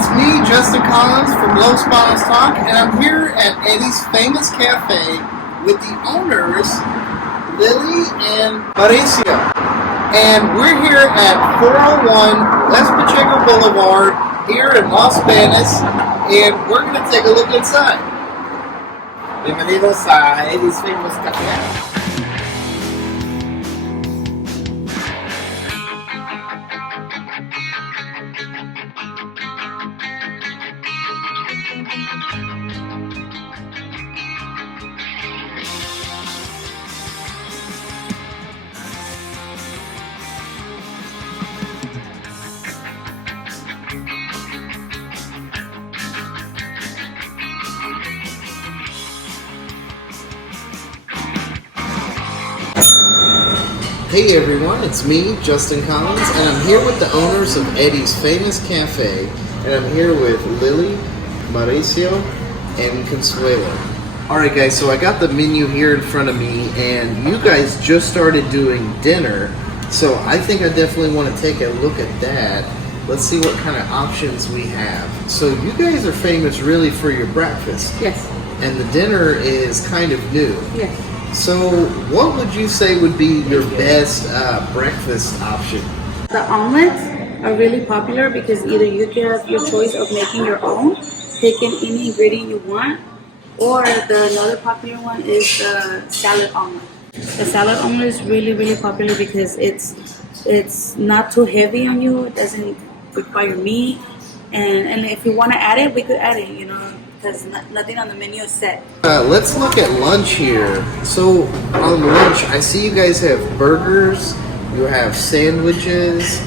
it's me, Justin Collins from Los Banos Talk, and I'm here at Eddie's Famous Cafe with the owners, Lily and Mauricio. And we're here at 401 West Pacheco Blvd here in Los Banos, and we're going to take a look inside. Bienvenidos a Eddie's Famous Cafe. Hey everyone, it's me, Justin Collins, and I'm here with the owners of Eddie's Famous Cafe, and I'm here with Lily, Mauricio, and Consuelo. Alright guys, so I got the menu here in front of me, and you guys just started doing dinner, so I think I definitely want to take a look at that. Let's see what kind of options we have. So you guys are famous really for your breakfast. Yes. And the dinner is kind of new. Yes. So, what would you say would be your best breakfast option? The omelets are really popular because either you can have your choice of making your own, picking any ingredient you want, or another popular one is the salad omelet. The salad omelet is really popular because it's not too heavy on you. It doesn't require meat, and if you want to add it, we could add it. You know, because nothing on the menu is set. Let's look at lunch here. So on lunch, I see you guys have burgers, you have sandwiches,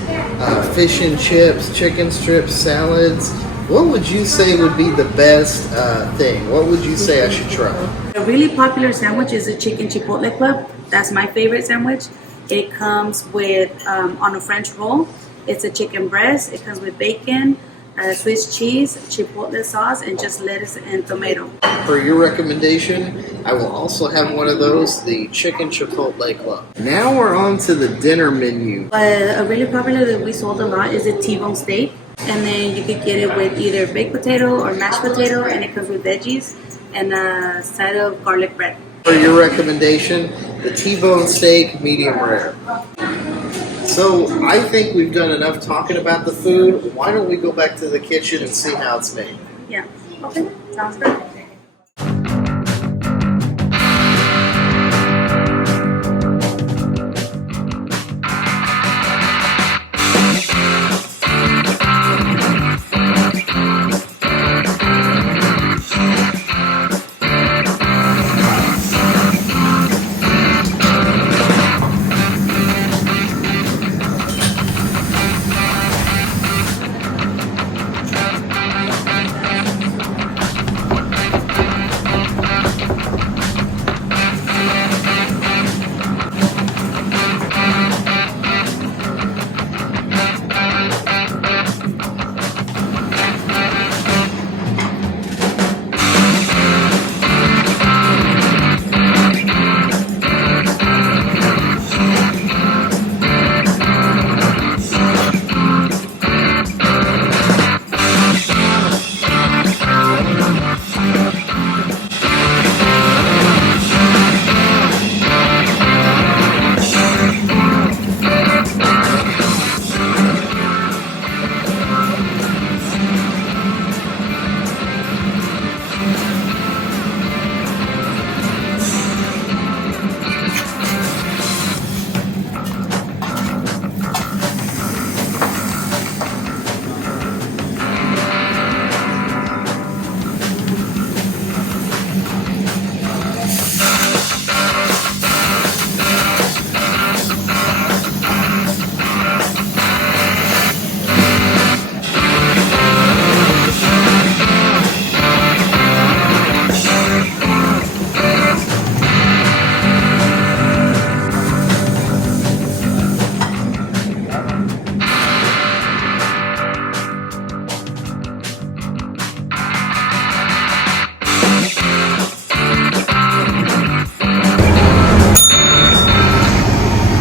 fish and chips, chicken strips, salads. What would you say would be the best thing? What would you say I should try? A really popular sandwich is the chicken chipotle club. That's my favorite sandwich. It comes with on a French roll. It's a chicken breast. It comes with bacon, Swiss cheese, chipotle sauce, and just lettuce and tomato. For your recommendation, I will also have one of those, the chicken chipotle club. Now we're on to the dinner menu. A really popular that we sold a lot is a Tbone steak, and then you could get it with either baked potato or mashed potato, and it comes with veggies and a side of garlic bread. For your recommendation, the Tbone steak, medium rare. So, I think we've done enough talking about the food. Why don't we go back to the kitchen and see how it's made? Yeah. Okay. Sounds good.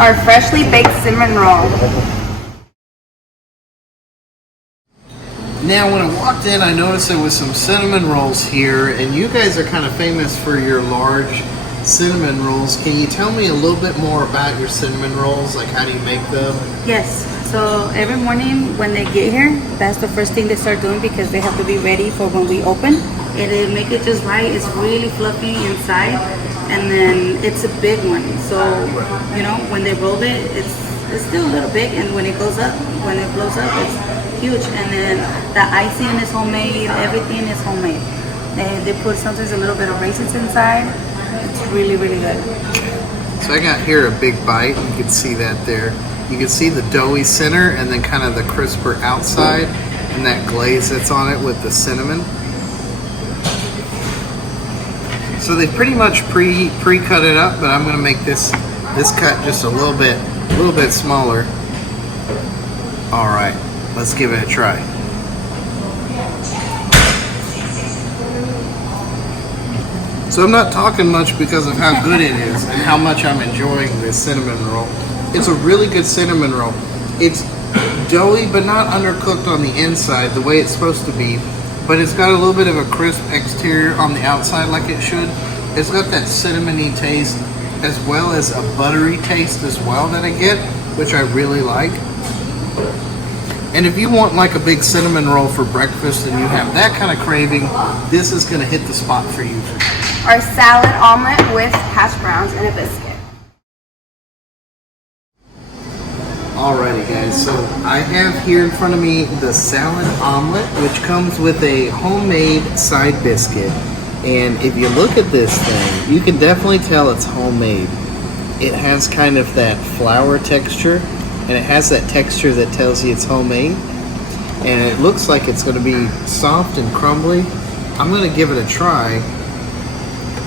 Our freshly baked cinnamon roll. Now, when I walked in, I noticed there was some cinnamon rolls here, and you guys are kind of famous for your large cinnamon rolls. Can you tell me a little bit more about your cinnamon rolls? Like, how do you make them? Yes. So every morning when they get here, that's the first thing they start doing because they have to be ready for when we open. And they make it just right. It's really fluffy inside, and then it's a big one. So you know when they roll it, it's still a little big, and when it goes up, when it blows up, it's huge. And then the icing is homemade. Everything is homemade. They put sometimes a little bit of raisins inside. It's really, really good. So I got here a big bite. You can see that there. You can see the doughy center and then kind of the crisper outside and that glaze that's on it with the cinnamon. So they pretty much pre-cut it up, but I'm going to make this cut just a little bit smaller. All right, let's give it a try. So I'm not talking much because of how good it is and how much I'm enjoying this cinnamon roll. It's a really good cinnamon roll. It's doughy but not undercooked on the inside the way it's supposed to be, but it's got a little bit of a crisp exterior on the outside like it should. It's got that cinnamony taste as well as a buttery taste as well that I get, which I really like. And if you want like a big cinnamon roll for breakfast and you have that kind of craving, this is going to hit the spot for you. Our salad omelet with hash browns and a biscuit. Alrighty guys, so I have here in front of me the salad omelet, which comes with a homemade side biscuit. And if you look at this thing, you can definitely tell it's homemade. It has kind of that flour texture, and it has that texture that tells you it's homemade. And it looks like it's going to be soft and crumbly. I'm going to give it a try.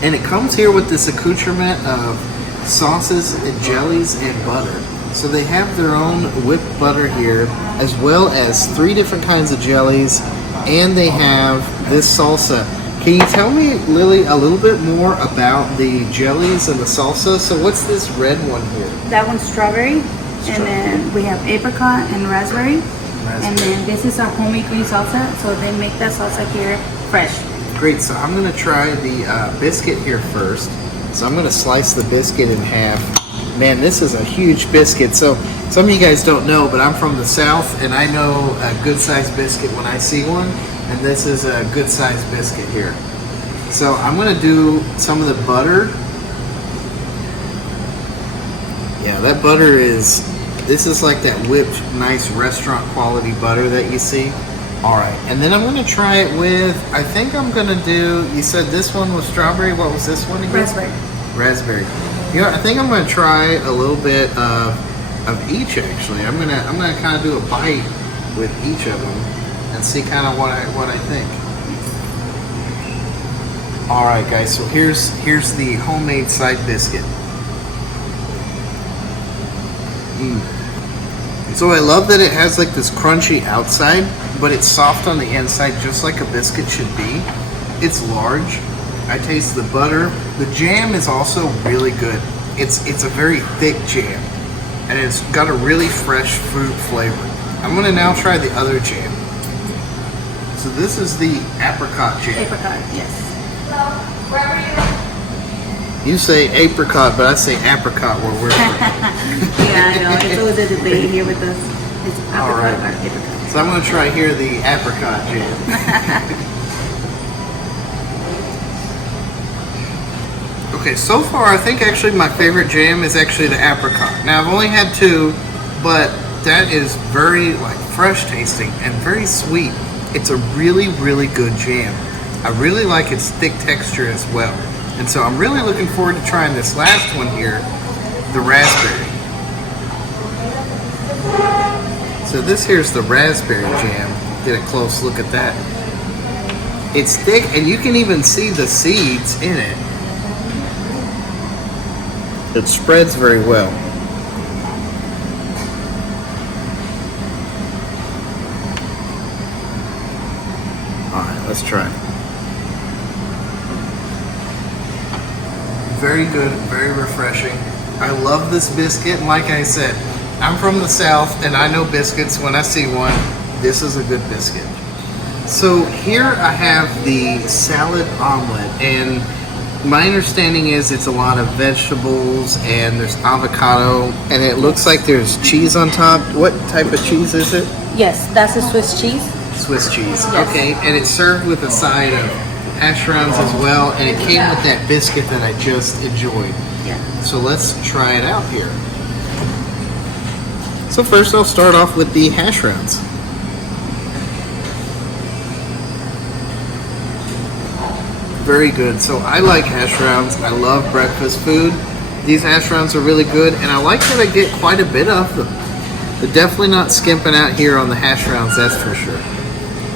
And it comes here with this accoutrement of sauces and jellies and butter. So they have their own whipped butter here, as well as 3 different kinds of jellies, and they have this salsa. Can you tell me, Lily, a little bit more about the jellies and the salsa? So what's this red one here? That one's strawberry, and then we have apricot and raspberry. And then this is our homemade green salsa, so they make that salsa here fresh. Great, so I'm going to try the biscuit here first. So I'm going to slice the biscuit in half. Man, this is a huge biscuit. So some of you guys don't know, but I'm from the South, and I know a good sized biscuit when I see one, and this is a good sized biscuit here. So I'm going to do some of the butter. Yeah, that butter this is like that whipped, nice restaurant quality butter that you see. All right, and then I'm going to try it with, I think I'm going to do, you said this one was strawberry. What was this one again? Raspberry. Raspberry. You know, I think I'm going to try a little bit of each actually. I'm going to kind of do a bite with each of them and see kind of what I think. All right, guys. So here's the homemade side biscuit. So I love that it has like this crunchy outside, but it's soft on the inside, just like a biscuit should be. It's large. I taste the butter. The jam is also really good. It's a very thick jam, and it's got a really fresh fruit flavor. I'm gonna now try the other jam. So this is the apricot jam. Apricot, yes. Hello, where are you? You say apricot, but I say apricot where we're from. Yeah, I know. It's always a debate here with us. It's apricot All right. or apricot. So I'm gonna try here the apricot jam. Okay, so far I think actually my favorite jam is actually the apricot. Now I've only had 2, but that is very like fresh tasting and very sweet. It's a really, really good jam. I really like its thick texture as well. And so I'm really looking forward to trying this last one here, the raspberry. So this here's the raspberry jam. Get a close look at that. It's thick, and you can even see the seeds in it. It spreads very well. Alright, let's try. Very good, very refreshing. I love this biscuit, and like I said, I'm from the South, and I know biscuits when I see one. This is a good biscuit. So here I have the salad omelet, and my understanding is it's a lot of vegetables and there's avocado, and it looks like there's cheese on top. What type of cheese is it? Yes, that's a Swiss cheese. Swiss cheese. Yes. Okay, and it's served with a side of hash browns as well, and it came with that biscuit that I just enjoyed. Yeah. So let's try it out here. So first I'll start off with the hash browns. Very good. So I like hash browns. I love breakfast food. These hash browns are really good, and I like that I get quite a bit of them. But definitely not skimping out here on the hash browns, that's for sure.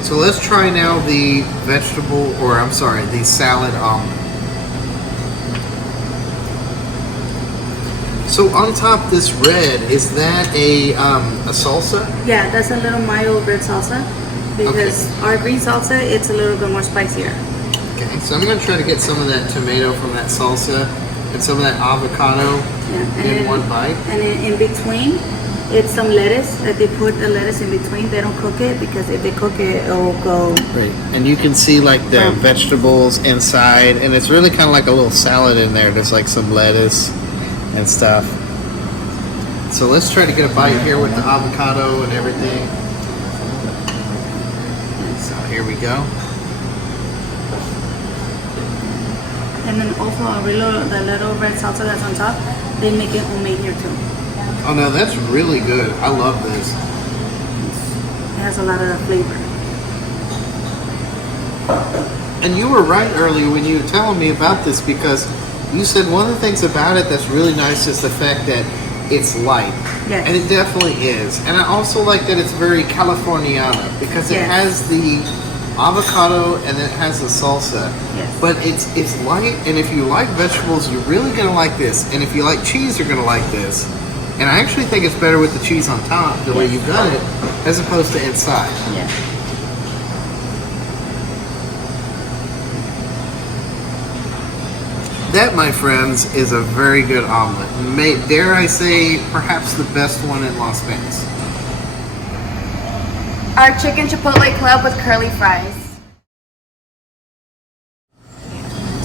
So let's try now the the salad omelet. So on top, this red, is that a salsa? Yeah, that's a little mild red salsa because our green salsa, it's a little bit more spicier. Okay, so I'm going to try to get some of that tomato from that salsa and some of that avocado in one bite. And in between, it's some lettuce. They put the lettuce in between. They don't cook it because if they cook it, it will go. Right, and you can see like the vegetables inside, and it's really kind of like a little salad in there. There's like some lettuce and stuff. So let's try to get a bite here with the avocado and everything. So here we go. And then also the little red salsa that's on top, they make it homemade here too. Oh no, that's really good. I love this. It has a lot of flavor. And you were right earlier when you were telling me about this, because you said one of the things about it that's really nice is the fact that it's light. Yes. And it definitely is. And I also like that it's very Californiana, because it has the avocado and it has the salsa. Yes. But it's light, and if you like vegetables, you're really going to like this. And if you like cheese, you're going to like this. And I actually think it's better with the cheese on top, the way you've done it, as opposed to inside. Yeah. That, my friends, is a very good omelet. Dare I say, perhaps the best one in Los Banos. Our chicken chipotle club with curly fries.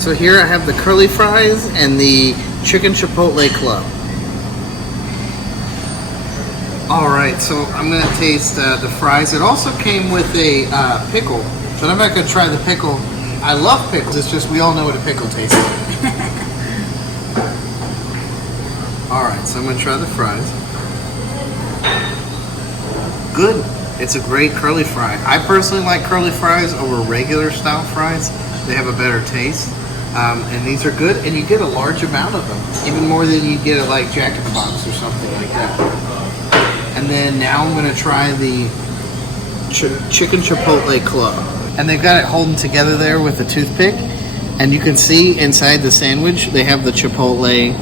So here I have the curly fries and the chicken chipotle club. Alright, so I'm going to taste the fries. It also came with a pickle, but I'm not going to try the pickle. I love pickles, it's just we all know what a pickle tastes like. Alright, so I'm going to try the fries. Good. It's a great curly fry. I personally like curly fries over regular style fries. They have a better taste. And these are good, and you get a large amount of them. Even more than you get at like Jack in the Box or something like that. And then now I'm going to try the chicken chipotle club. And they've got it holding together there with a toothpick. And you can see inside the sandwich, they have the chipotle.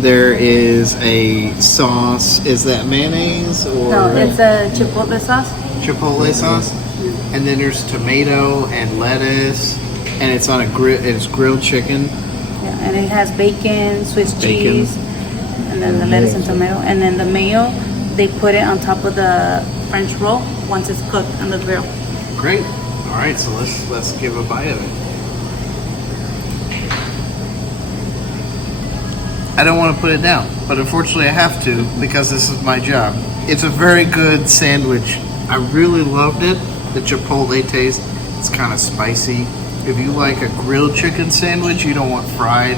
There is a sauce. Is that mayonnaise or? No, it's a chipotle sauce. Chipotle sauce. And then there's tomato and lettuce. And it's on a grill. It's grilled chicken. Yeah, and it has bacon, Swiss cheese, and then the lettuce and tomato. And then the mayo, they put it on top of the French roll once it's cooked on the grill. Great. All right, so let's give a bite of it. I don't want to put it down, but unfortunately I have to because this is my job. It's a very good sandwich. I really loved it. The chipotle taste, it's kind of spicy. If you like a grilled chicken sandwich, you don't want fried,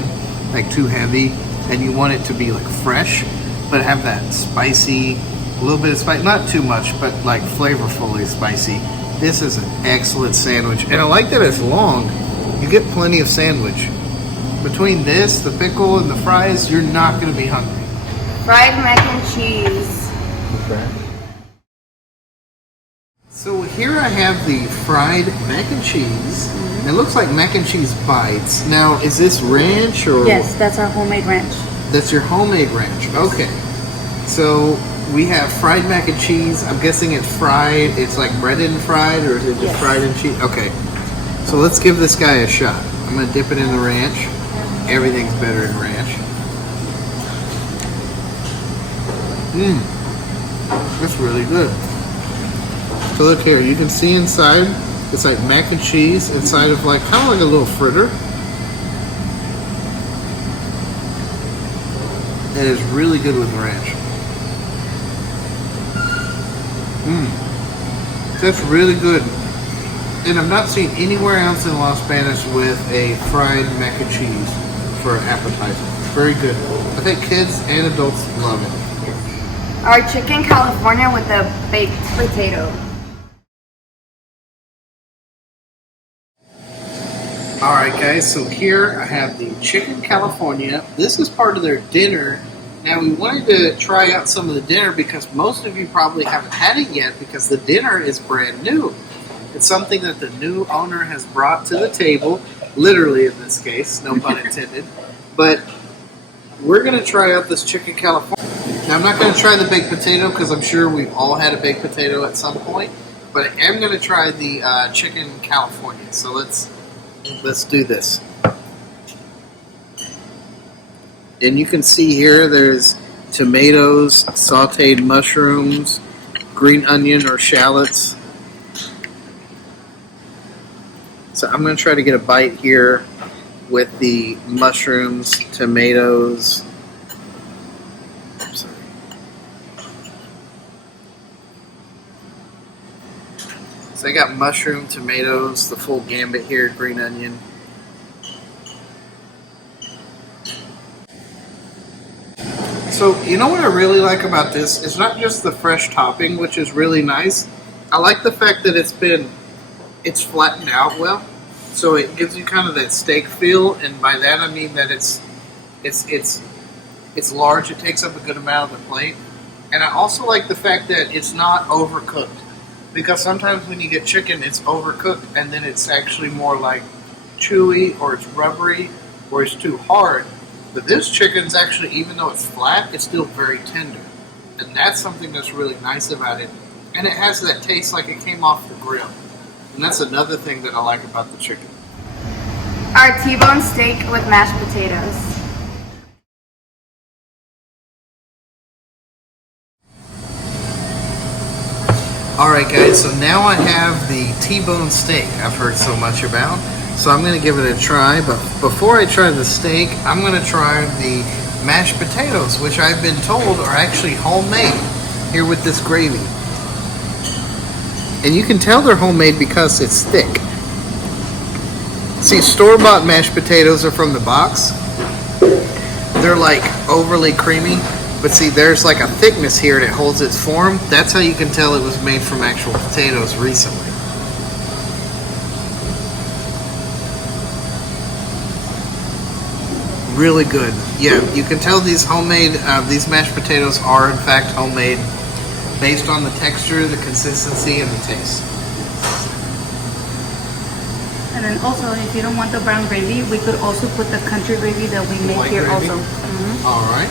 like too heavy, and you want it to be like fresh, but have that spicy, a little bit of spice, not too much, but like flavorfully spicy. This is an excellent sandwich, and I like that it's long. You get plenty of sandwich. Between this, the pickle, and the fries, you're not going to be hungry. Fried mac and cheese. So here I have the fried mac and cheese. It looks like mac and cheese bites. Now, is this ranch or? Yes, that's our homemade ranch. That's your homemade ranch. Okay. So we have fried mac and cheese. I'm guessing it's fried. It's like breaded and fried, or is it just fried and cheese? Okay. So let's give this guy a shot. I'm going to dip it in the ranch. Everything's better in ranch. That's really good. So look here, you can see inside It's like mac and cheese inside of like kind of like a little fritter. It is really good with ranch. That's really good. And I've not seen anywhere else in Los Banos with a fried mac and cheese for an appetizer. Very good. I think kids and adults love it. Our chicken California with the baked potato. Alright guys, so here I have the chicken California. This is part of their dinner. Now we wanted to try out some of the dinner because most of you probably haven't had it yet because the dinner is brand new. It's something that the new owner has brought to the table, literally in this case, no pun intended. But we're going to try out this chicken California. Now I'm not going to try the baked potato because I'm sure we've all had a baked potato at some point. But I am going to try the chicken California. So let's do this. And you can see here there's tomatoes, sauteed mushrooms, green onion or shallots. So I'm going to try to get a bite here with the mushrooms, tomatoes. Sorry. So I got mushroom, tomatoes, the full gambit here, green onion. So you know what I really like about this? It's not just the fresh topping, which is really nice. I like the fact that it's flattened out well. So it gives you kind of that steak feel, and by that I mean that it's large. It takes up a good amount of the plate, and I also like the fact that it's not overcooked, because sometimes when you get chicken, it's overcooked, and then it's actually more like chewy or it's rubbery or it's too hard. But this chicken's actually, even though it's flat, it's still very tender, and that's something that's really nice about it. And it has that taste like it came off the grill. And that's another thing that I like about the chicken. Our Tbone steak with mashed potatoes. Alright guys, so now I have the Tbone steak I've heard so much about. So I'm going to give it a try, but before I try the steak, I'm going to try the mashed potatoes, which I've been told are actually homemade here with this gravy. And you can tell they're homemade because it's thick. See, store-bought mashed potatoes are from the box. They're like overly creamy, but see, there's like a thickness here that holds its form. That's how you can tell it was made from actual potatoes recently. Really good. Yeah, you can tell these mashed potatoes are in fact homemade, based on the texture, the consistency, and the taste. And then also, if you don't want the brown gravy, we could also put the country gravy that we make White here gravy? also. Alright.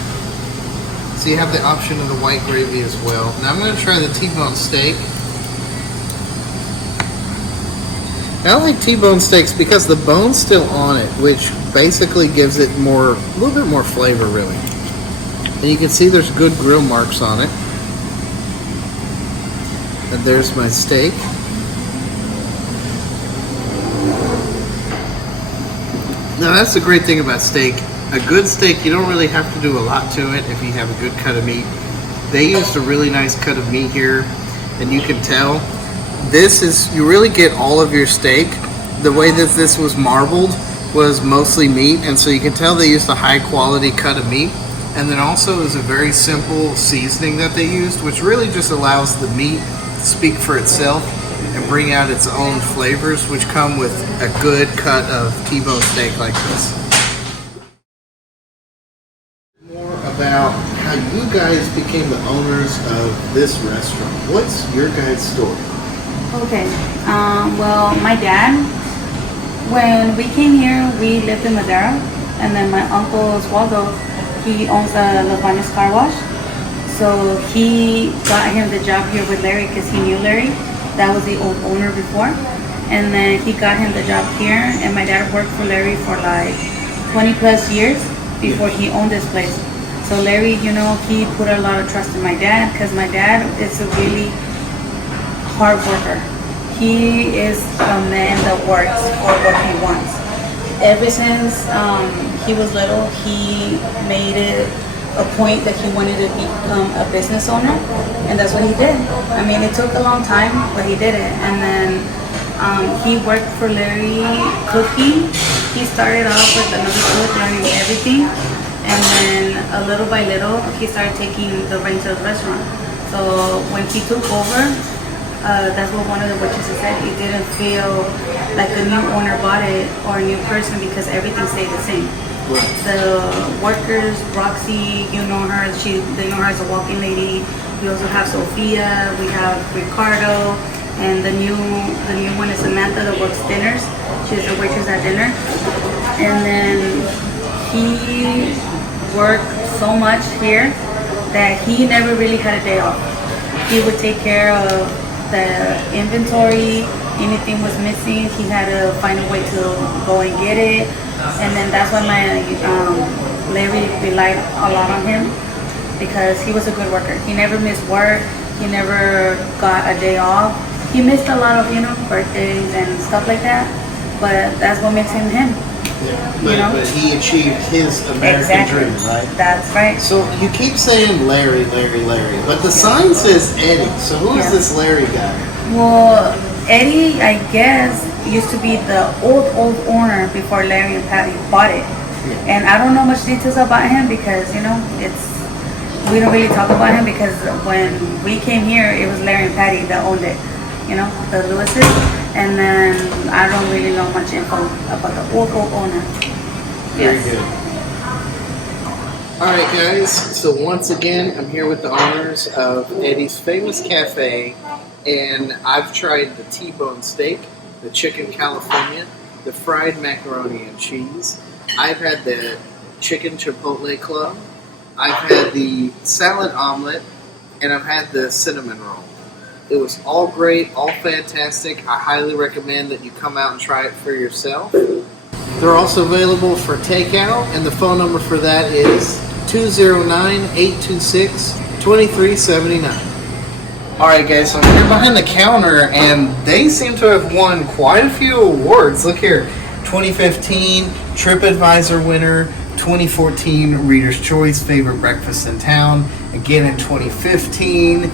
So you have the option of the white gravy as well. Now I'm going to try the Tbone steak. I like Tbone steaks because the bone's still on it, which basically gives it a little bit more flavor, really. And you can see there's good grill marks on it. And there's my steak. Now that's the great thing about steak. A good steak, you don't really have to do a lot to it if you have a good cut of meat. They used a really nice cut of meat here, and you can tell you really get all of your steak. The way that this was marbled was mostly meat, and so you can tell they used a high quality cut of meat. And then also is a very simple seasoning that they used, which really just allows the meat to speak for itself and bring out its own flavors, which come with a good cut of Tbone steak like this. More about how you guys became the owners of this restaurant. What's your guys' story? Okay. Well, my dad, when we came here, we lived in Madera, and then my uncle Oswaldo, he owns a Los Banos car wash. So he got him the job here with Larry because he knew Larry. That was the old owner before. And then he got him the job here, and my dad worked for Larry for like 20 plus years before he owned this place. So Larry, you know, he put a lot of trust in my dad because my dad is a really hard worker. he is a man that works for what he wants. Ever since he was little, he made it a point that he wanted to become a business owner, and that's what he did. I mean, it took a long time, but he did it. And then he worked for Larry cooking. He started off with another cook, learning everything, and then little by little, he started taking the reins of the restaurant. So when he took over, that's what one of the waitresses said. It didn't feel like a new owner bought it or a new person because everything stayed the same. Right. The workers, Roxy, you know her. They know her as a walking lady. We also have Sophia. We have Ricardo, and the new one is Samantha that works dinners. She's a waitress at dinner. And then he worked so much here that he never really had a day off. He would take care of the inventory. Anything was missing, he had to find a way to go and get it. And then that's when my Larry relied a lot on him because he was a good worker. He never missed work. He never got a day off. He missed a lot of, birthdays and stuff like that. But that's what makes him him. Yeah, but he achieved his American dream, right? That's right. So you keep saying Larry, but the sign says Eddie. So who is this Larry guy? Well, Eddie, I guess, used to be the old owner before Larry and Patty bought it. Yeah. And I don't know much details about him because, we don't really talk about him because when we came here, it was Larry and Patty that owned it, the Lewises. And then I don't really know much info about the old owner. Very good. All right, guys. So once again, I'm here with the owners of Eddie's Famous Cafe, and I've tried the Tbone steak, the chicken California, the fried macaroni and cheese. I've had the chicken chipotle club. I've had the salad omelet, and I've had the cinnamon roll. It was all great, all fantastic. I highly recommend that you come out and try it for yourself. They're also available for takeout, and the phone number for that is 209-826-2379. Alright guys, so I'm here behind the counter, and they seem to have won quite a few awards. Look here, 2015 TripAdvisor winner, 2014 Reader's Choice Favorite Breakfast in Town, again in 2015,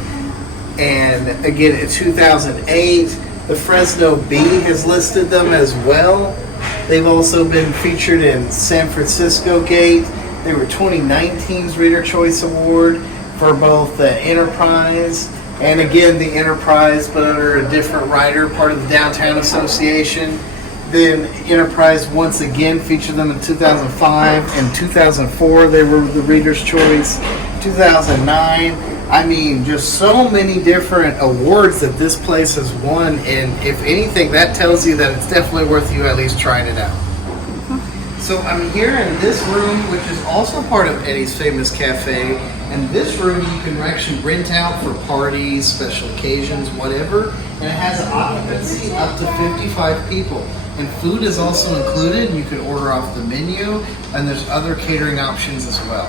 and again in 2008. The Fresno Bee has listed them as well. They've also been featured in San Francisco Gate. They were 2019's Reader Choice Award for both the Enterprise and again the Enterprise, but under a different writer, part of the Downtown Association. Then Enterprise once again featured them in 2005 and 2004. They were the Reader's Choice. 2009. I mean, just so many different awards that this place has won, and if anything, that tells you that it's definitely worth you at least trying it out. So I'm here in this room, which is also part of Eddie's Famous Cafe, and this room you can actually rent out for parties, special occasions, whatever, and it has an occupancy up to 55 people. And food is also included, and you can order off the menu, and there's other catering options as well.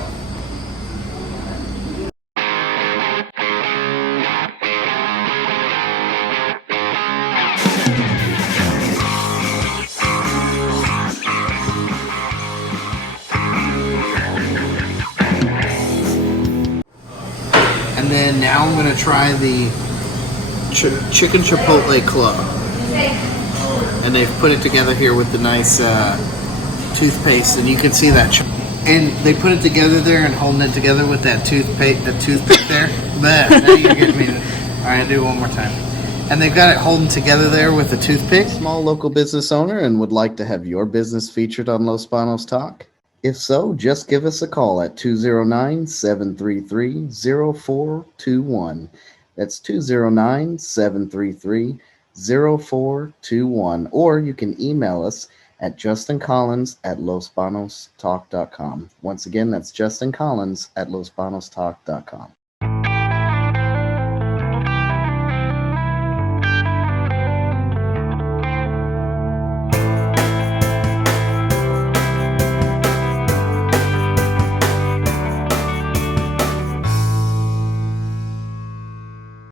And then now I'm going to try the chicken chipotle club. And they've put it together here with the nice toothpaste, and you can see that. And they put it together there and holding it together with that toothpick there. But now you're getting me. All right, I'll do it one more time. And they've got it holding together there with the toothpick. Small local business owner and would like to have your business featured on Los Banos Talk? If so, just give us a call at 209-733-0421. That's 209-733-0421. Or you can email us at justincollins@losbanostalk.com. Once again, that's justincollins@losbanostalk.com.